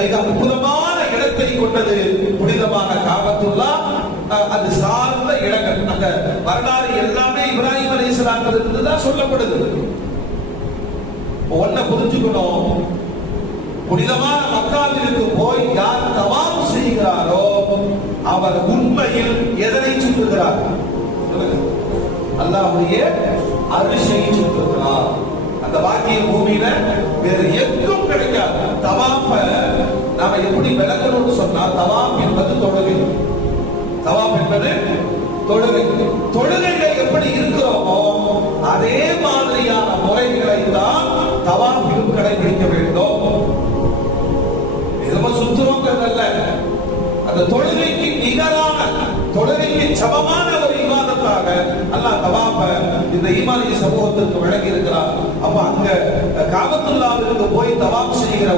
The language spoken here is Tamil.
மிக அற்புதமான இடத்தை கொண்டது புனிதமான காபத்துல்லா. அது சார்ந்த இடங்கள், அந்த வரலாறு எல்லாமே இப்ராஹிம் அலைஹிஸ்ஸலாத்திலிருந்து தான் சொல்லப்படுது. ஒன்ன புரிஞ்சுக்கணும், புனிதமான மக்காவிற்கு போய் யார் தவாப் செய்கிறாரோ அவர் உண்மையில் எதனை சுற்றுகிறார்? அல்லாஹ்வுடைய அரிசை சுற்றுகிறார். அந்த வாக்கிய பூமியில வேறு எங்கும் கிடைக்காது. தவாஃப நாம எப்படி விளக்கணும்னு சொன்னா, தவாப் என்பது தொழுகை. தவாப் என்பது தொழுகை. தொழுகையில எப்படி இருக்கிறோமோ அதே மாதிரியான முறைகளை தான் தவாஃபிலும் கடைபிடிக்க வேண்டும். நம்ம சுற்றுறோங்கிறதல்ல, அந்த தொழுகைக்கு நிகரான, தொழுகைக்கு சமமான ஒரு இபாதத்தாக அல்லாஹ் தவாஃப இந்த ஈமானிய சமூகத்திற்கு வழங்கி இருக்கிறார். அப்ப அங்க காபத்துல்லாவிற்கு போய் தவாஃப் செய்கிற